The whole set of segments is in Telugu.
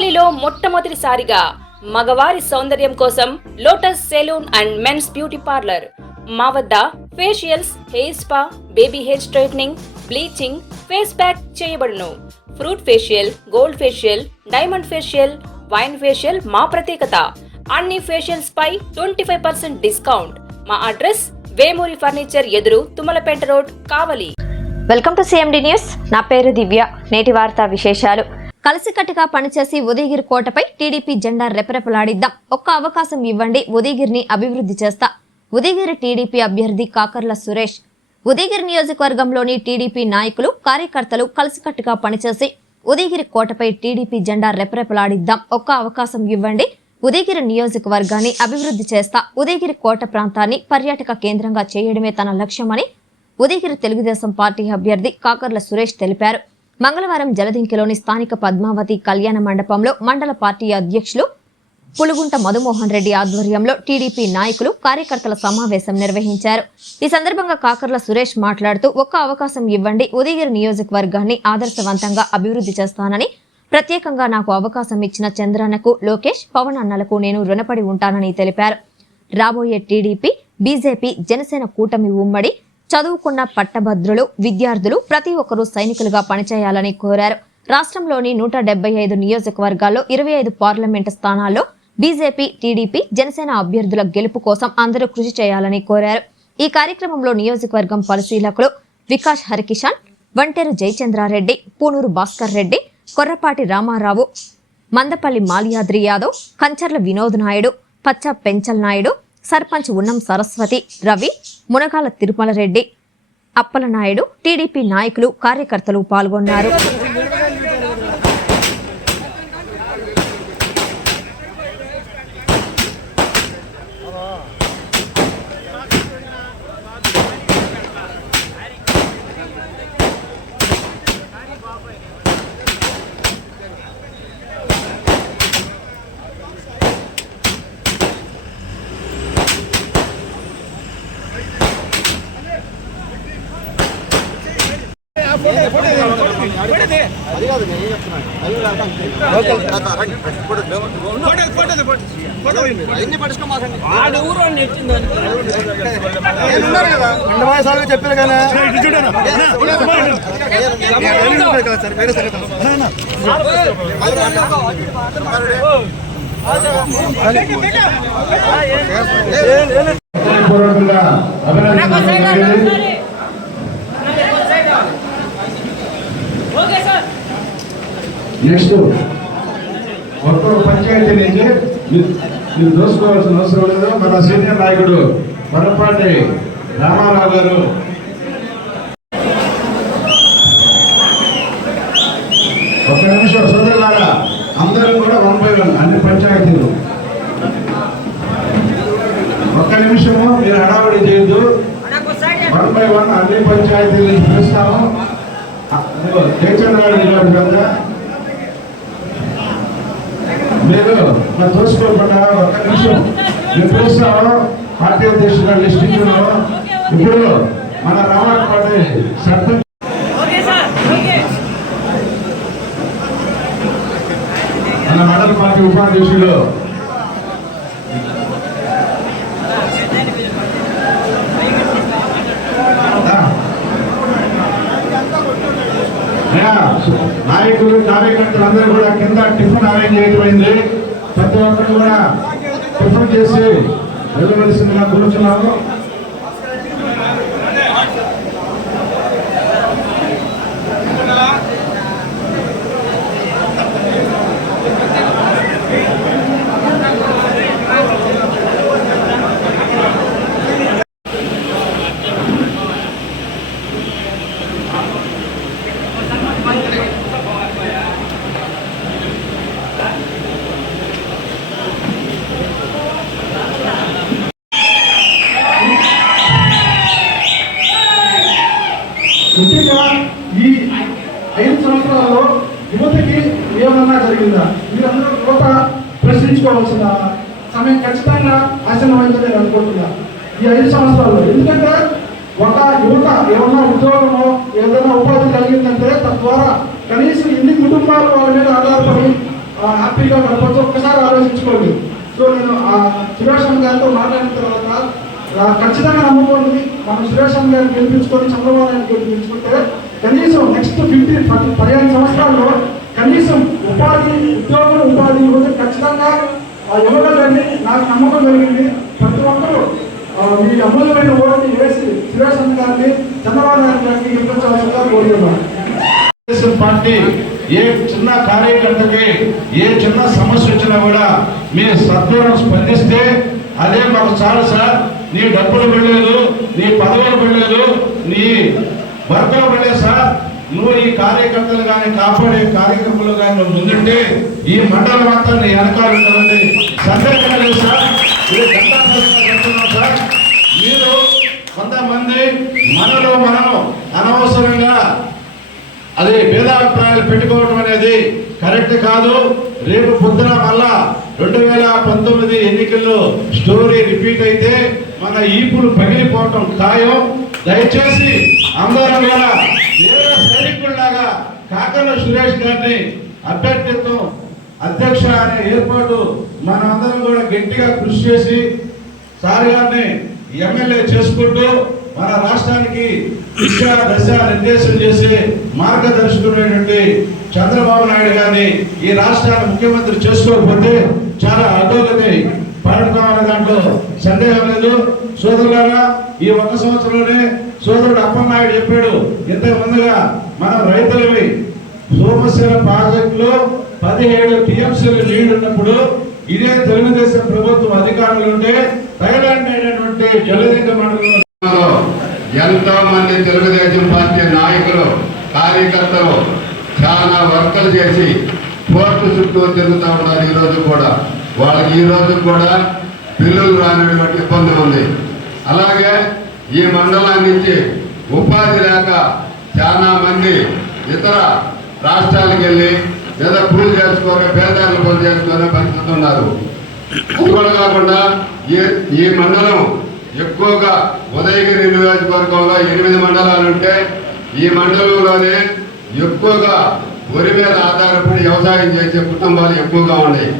కావలిలో మొట్టమొదటిసారిగా మగవారి సౌందర్యం కోసం Lotus Salon and Men's Beauty Parlour. మా వద్ద facials, hair spa, baby hair straightening, bleaching, face pack చేయబడును. Fruit facial, gold facial, diamond facial, wine facial మా ప్రత్యేకత. అన్ని ఫేషియల్స్ పై 25% డిస్కౌంట్. మా అడ్రస్ వేమూరి ఫర్నిచర్ ఎదురు, Tummalapeta road, Kavali. Welcome to CMD news. నా పేరు దివ్య. నేటి వార్తా విశేషాలు. కలిసికట్టుగా పనిచేసి ఉదయగిరి కోటపై టీడీపీ జెండా రెపరెపలాడిద్దాం. ఒక్క అవకాశం ఇవ్వండి, ఉదయగిరిని అభివృద్ధి చేస్తా. ఉదయగిరి టీడీపీ అభ్యర్థి కాకర్ల సురేష్. ఉదయగిరి నియోజకవర్గంలోని టీడీపీ నాయకులు, కార్యకర్తలు కలిసికట్టుగా పనిచేసి ఉదయగిరి కోటపై టీడీపీ జెండా రెపరెపలాడిద్దాం. ఒక్క అవకాశం ఇవ్వండి, ఉదయగిరి నియోజకవర్గాన్ని అభివృద్ధి చేస్తా. ఉదయగిరి కోట ప్రాంతాన్ని పర్యాటక కేంద్రంగా చేయడమే తన లక్ష్యమని ఉదయగిరి తెలుగుదేశం పార్టీ అభ్యర్థి కాకర్ల సురేష్ తెలిపారు. మంగళవారం జలదింకిలోని స్థానిక పద్మావతి కళ్యాణ మండపంలో మండల పార్టీ అధ్యక్షులు పులుగుంట మధుమోహన్ రెడ్డి ఆధ్వర్యంలో టీడీపీ నాయకులు, కార్యకర్తల సమావేశం నిర్వహించారు. ఈ సందర్భంగా కాకర్ల సురేష్ మాట్లాడుతూ, ఒక్క అవకాశం ఇవ్వండి, ఉదయగిరి నియోజకవర్గాన్ని ఆదర్శవంతంగా అభివృద్ధి చేస్తానని, ప్రత్యేకంగా నాకు అవకాశం ఇచ్చిన చంద్రన్నకు, లోకేష్, పవన్ అన్నలకు నేను రుణపడి ఉంటానని తెలిపారు. రాబోయే టీడీపీ, బీజేపీ, జనసేన కూటమి ఉమ్మడి చదువుకున్న పట్టభద్రులు, విద్యార్థులు ప్రతి ఒక్కరూ సైనికులుగా పనిచేయాలని కోరారు. రాష్ట్రంలోని 175 నియోజకవర్గాల్లో 25 పార్లమెంటు స్థానాల్లో బీజేపీ, టీడీపీ, జనసేన అభ్యర్థుల గెలుపు కోసం అందరూ కృషి చేయాలని కోరారు. ఈ కార్యక్రమంలో నియోజకవర్గం పరిశీలకులు వికాస్ హరికిషన్, వంటేరు జయచంద్రారెడ్డి, పూనూరు భాస్కర్ రెడ్డి, కొర్రపాటి రామారావు, మందపల్లి మాల్యాద్రి యాదవ్, కంచర్ల వినోద్ నాయుడు, పచ్చ పెంచల్ నాయుడు, సర్పంచ్ ఉన్నం సరస్వతి, రవి, మునగాల తిరుమల రెడ్డి, అప్పలనాయుడు, టీడీపీ నాయకులు, కార్యకర్తలు పాల్గొన్నారు. చెప్పారు కదా నెక్స్ట్ ఒక్కొక్క పంచాయతీ నుంచి మీరు దోసుకోవాల్సిన అవసరం లేదు. మన సీనియర్ నాయకుడు కొర్రపాటి రామారావు గారు ఒక్క నిమిషం సోదరులారా, అందరం కూడా 1 by 1 అన్ని పంచాయతీలు. ఒక్క నిమిషము మీరు హడావిడి చేయొద్దు. 1 by 1 అన్ని పంచాయతీల నుంచి పిలుస్తాము. జయచంద్రారెడ్డి కదా మీరు తోసుకోకుండా ఒక్క నిమిషం మీరు పిలుస్తాము. పార్టీ అధ్యక్షుడు లిస్ట్ ఇచ్చాము. ఇప్పుడు మన రామాయపాటి సర్పంచ్, మన మండల పార్టీ ఉపాధ్యక్షుడు నాయకులు, కార్యకర్తలు అందరూ కూడా కింద టిఫిన్ అరేంజ్ చేయటమైంది. ప్రతి ఒక్కరు కూడా టిఫిన్ చేసి వెళ్ళవలసిందిగా కూర్చున్నాము. ముఖ్యంగా ఈ 5 సంవత్సరాల్లో యువతకి ఏమన్నా జరిగిందా? మీరందరూ యువత ప్రశ్నించుకోవాల్సిన సమయం ఖచ్చితంగా ఆసన్నమైందని నేను అనుకుంటున్నా ఈ 5 సంవత్సరాల్లో. ఎందుకంటే ఒక యువత ఏమన్నా ఉద్యోగమో ఏదైనా ఉపాధి కలిగిందంటే తద్వారా కనీసం ఎన్ని కుటుంబాలు వాళ్ళ మీద ఆధారపడి హ్యాపీగా గడపచ్చు. ఒక్కసారి ఆలోచించుకోండి. సో నేను సురేష్ అన్న గారితో మాట్లాడిన తర్వాత ఖచ్చితంగా నమ్ముకోండి, మనం సురేష్ అన్న గారిని గెలిపించుకొని చంద్రబాబు నాయుడు గెలిపించుకుంటే కనీసం నెక్స్ట్ 15 సంవత్సరాల్లో కనీసం ఉపాధి గురించి ఖచ్చితంగా ఇవ్వగలని నాకు నమ్మకం జరిగింది. ప్రతి ఒక్కరూ మీ అమూల్యమైన ఓటుని వేసి సురేష్ అన్న గారిని చంద్రబాబు నాయుడు గారికి గెలిపించవలసిందిగా కోరుతున్నాను. తెలుగుదేశం పార్టీ ఏ చిన్న కార్యకర్తకి ఏ చిన్న సమస్య వచ్చినా కూడా మీరు సత్వరం స్పందిస్తే అదే మాకు చాలు సార్. నీ డబ్బులు వెళ్ళలేదు, నీ పదవులు వెళ్ళలేదు, నీ భర్తలు వెళ్ళలేదు సార్. నువ్వు ఈ కార్యకర్తలు కానీ కాపాడే కార్యక్రమాలు కానీ నువ్వు ముందుంటే ఈ మండలం అంతా నీ వెనకాల ఉంటుందండి. సందేహం లేదు సార్. సార్ మీరు కొంతమంది మనలో మనం అనవసరంగా అది భేదాభిప్రాయాలు పెట్టుకోవడం అనేది కరెక్ట్ కాదు. రేపు పొద్దున మళ్ళా 2019 ఎన్నికల్లో స్టోరీ రిపీట్ అయితే మన ఈపులు పగిలిపోవటం ఖాయం. దయచేసి అందరూ కూడా వీర సైనికుల్లాగా కాకర్ల సురేష్ గారిని అభ్యర్థిత్వం అధ్యక్ష అనే ఏర్పాటు మనందరం కూడా గట్టిగా కృషి చేసి సార్ గారిని ఎమ్మెల్యే చేసుకుంటూ మన రాష్ట్రానికి దిశ దశ నిర్దేశం చేసి మార్గదర్శకుడైనటువంటి చంద్రబాబు నాయుడు గారిని ఈ రాష్ట్రాన్ని ముఖ్యమంత్రి చేసుకోకపోతే చాలా అధోగతి పడతామనే దాంట్లో సందేహం లేదు. సోదరులారా, ఈ 1 సంవత్సరంలోనే సోదరుడు అప్పలనాయుడు చెప్పాడు, ఇంతకు ముందుగా మన రైతులవి సోమశిల ప్రాజెక్టులో 17 టీఎంసీలు నీళ్లు ఉన్నప్పుడు ఇదే తెలుగుదేశం ప్రభుత్వం అధికారులు ఉంటే థైలాండ్ అయినటువంటి జలదింగ మండలంలో ఎంతో మంది తెలుగుదేశం పార్టీ నాయకులు కార్యకర్తలు చాలా వర్కలు చేసి కోర్టు చుట్టూ తిరుగుతూ ఉన్నారు. ఈరోజు కూడా వాళ్ళకి ఈ రోజు కూడా బిల్లులు రానటువంటి ఇబ్బంది ఉంది. అలాగే ఈ మండలం నుంచి ఉపాధి లేక చాలా మంది ఇతర రాష్ట్రాలకు వెళ్ళి లేదా కూలి చేసుకొని పేదాలను కూలి చేసుకొని బతుకుతున్నారు. అది కూడా కాకుండా ఈ మండలం ఎక్కువగా ఉదయగిరి నియోజకవర్గంలో 8 మండలాలు ఉంటే ఈ మండలంలోనే ఎక్కువగా వరి మీద ఆధారపడి వ్యవసాయం చేసే కుటుంబాలు ఎక్కువగా ఉన్నాయి.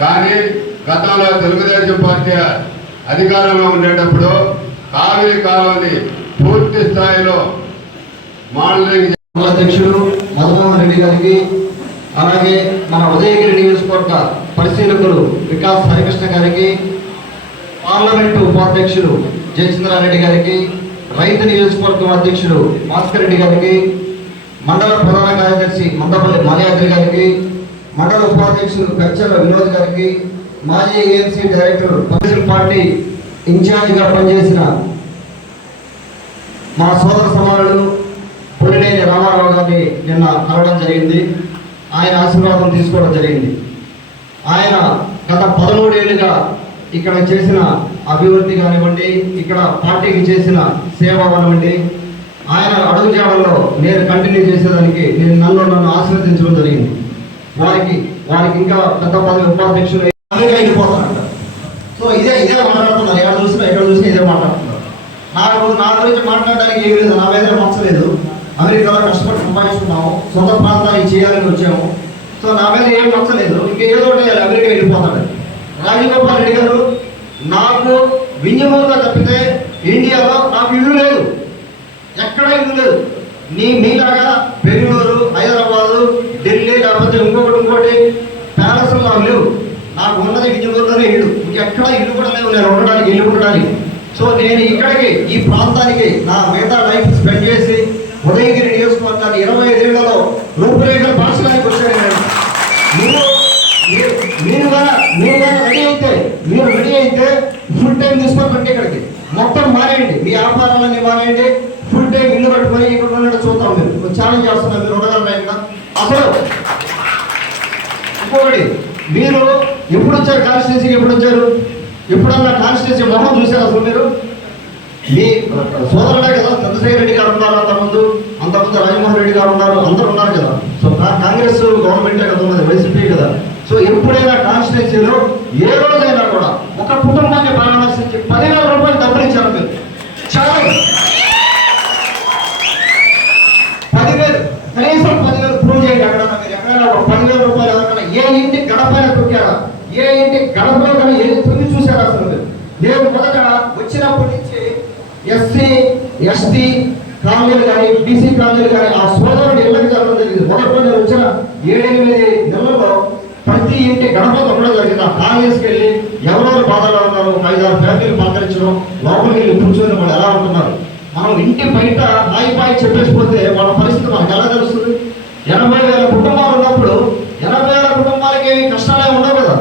కానీ గతంలో తెలుగుదేశం పార్టీ అధికారంలో ఉండేటప్పుడు కావేరీ కాలువని పూర్తి స్థాయిలో మోడలింగ్ అధ్యక్షుడు మధుమోహన్ రెడ్డి గారికి, అలాగే మన ఉదయగిరి నియోజకవర్గ పరిశీలకులు వికాస్ హరికృష్ణ గారికి, పార్లమెంటు ఉపాధ్యక్షుడు జయచంద్రారెడ్డి గారికి, రైతు నియోజకవర్గం అధ్యక్షుడు భాస్కర్ రెడ్డి గారికి, మండల ప్రధాన కార్యదర్శి మందపల్లి మాల్యాద్రి గారికి, మండల ఉపాధ్యక్షుడు పెచ్చల వినోద్ గారికి, మాజీ ఏఎంసీ డైరెక్టర్ కాంగ్రెస్ పార్టీ ఇన్ఛార్జిగా పనిచేసిన మా సోదర సమానుడు పొలినేని రామారావు గారిని నిన్న కలవడం జరిగింది. ఆయన ఆశీర్వాదం తీసుకోవడం జరిగింది. ఆయన గత 13 ఏళ్ళుగా ఇక్కడ చేసిన అభివృద్ధి కానివ్వండి, ఇక్కడ పార్టీకి చేసిన సేవ కానివ్వండి, ఆయన అడుగుజాడల్లో నేను కంటిన్యూ చేసేదానికి నన్ను ఆశీర్వదించడం జరిగింది. వారికి ఇంకా పెద్ద పదవి ఉపాధ్యక్షులు వెళ్ళిపోతారంట. సో ఇదే మాట్లాడుతున్నారు. ఎక్కడ చూసినా ఇదే మాట్లాడుతున్నారు. నా గురించి మాట్లాడడానికి ఏమి లేదు, నా మీద నచ్చలేదు. అమెరికాలో కష్టపడి సంపాదించుకున్నాము, సొంత ప్రాంతానికి చేయాలని వచ్చాము. సో నా మీద ఏం నచ్చలేదు. ఇంకేదో అమెరికా వెళ్ళిపోతాడు. రాజగోపాల్ రెడ్డి గారు, నాకు వింజమూరుగా తప్పితే ఇండియాలో నాకు ఇల్లు లేదు, ఎక్కడ ఇల్లు లేదు. మీలాగా బెంగళూరు, హైదరాబాదు, ఢిల్లీ, లేకపోతే ఇంకోటి ప్యాలెస్లు నాకు లేవు. నాకు ఉన్నది వింజమూరులోనే ఇల్లు, ఇంకెక్కడ ఇల్లు కూడా లేవు నేను ఉండడానికి, ఇల్లు ఉండడానికి. సో నేను ఇక్కడికి ఈ ప్రాంతానికి నా మిగతా లైఫ్ స్పెండ్ చేసి ఉదయగిరి నియోజకవర్గాన్ని 25 ఏళ్లలో రూపురేఖలు మార్చడానికి వచ్చాను నేను. మీరు రెడీ అయితే ఫుల్ టైం తీసుకోకండి. ఇక్కడికి మొత్తం మానేయండి, మీ వ్యాపారాలన్నీ మానేయండి. ఫుల్ టైం ఇల్లు కట్టుకొని ఇక్కడ ఉన్నట్టు చూద్దాం. మీరు ఛాలెంజ్ చేస్తున్నారు, మీరు ఉండగలరా ఇక్కడ? అసలు ఇంకొకటి, మీరు ఎప్పుడు వచ్చారు కాన్స్టిట్యూన్సీకి? ఎప్పుడు వచ్చారు? ఎప్పుడన్నా కాన్స్టిట్యూన్సీ మొహం చూశారు అసలు మీరు? మీ సోదరుడే కదా చంద్రశేఖర్ రెడ్డి గారు ఉన్నారు, అంతకుముందు రాజమోహన్ రెడ్డి గారు ఉన్నారు, అందరూ ఉన్నారు కదా. సో కాంగ్రెస్ గవర్నమెంటే కదా ఉన్నది, వైసీపీ కదా. సో ఎప్పుడైనా కాన్స్టిట్యూన్సీలో ఏ రోజైనా కూడా ఒక కుటుంబాన్ని పరామర్శించి 10,000 రూపాయలు డబ్బులు ఇచ్చారు మీరు. చాలా 10,000 కనీసం 10,000 ప్రూవ్ చేయండి. అక్కడ మీరు ఎక్కడైనా 10,000 రూపాయలు ఎవరికైనా ఏ ఇంటికి గడపలో కానీ ఏది తొంగి చూశారు అసలు. నేను మొదట వచ్చినప్పటి నుంచి ఎస్సీ ఎస్టీ కాలనీలు కానీ బీసీ కాలనీలు కానీ ఆ సోదరుడు ఇళ్ళకి జరగడం జరిగింది. మొదట్లో నేను వచ్చిన 7-8 నెలల్లో ప్రతి ఇంటి గడప తొక్కడం జరిగింది. ఆ కాలనీస్కి వెళ్ళి ఎవరెవరు బాధలో ఉన్నారు 5-6 ఫ్యామిలీలు పలకరించడం, లోపలికి వెళ్ళి కూర్చొని వాళ్ళు ఎలా ఉంటున్నారు. మనం ఇంటి బయట నాయిపాయి చెప్పేసిపోతే వాళ్ళ పరిస్థితి మనకు ఎలా తెలుస్తుంది? 80,000 కుటుంబాలు ఉన్నప్పుడు 80,000 కుటుంబాలకి ఏమి కష్టాలే ఉండవు కదా.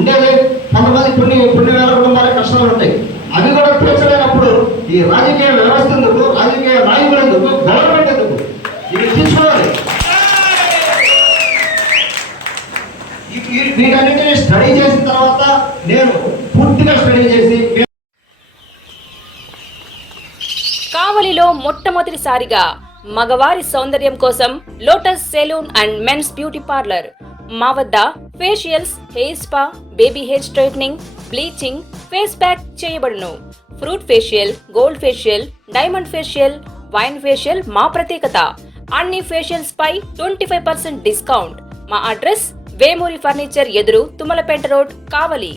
ఉండేది కొంతమంది కొన్ని వేల కుటుంబాలకి కష్టాలు ఉంటాయి. అవి కూడా తీర్చలేనప్పుడు ఈ రాజకీయ వ్యవస్థ ఎందుకు, రాజకీయ నాయకులు ఎందుకు, గవర్నమెంట్ ఎందుకు? ఇవి తీసుకోవాలి. వీటన్నింటినీ స్టడీ చేసిన తర్వాత నేను పూర్తిగా స్టడీ చేసి కావలిలో మొట్టమొదటిసారిగా మగవారి సౌందర్యం కోసం Lotus Salon and Men's Beauty Parlour. మా వద్ద facials, hair spa, baby hair straightening, bleaching, face pack చేయబడును. Fruit facial, gold facial, diamond facial, wine facial మా ప్రత్యేకత. అన్ని ఫేషియల్స్ పై 25% డిస్కౌంట్. మా అడ్రస్ వేమూరి ఫర్నిచర్ ఎదురు, తుమ్మలపేట రోడ్, కావలి.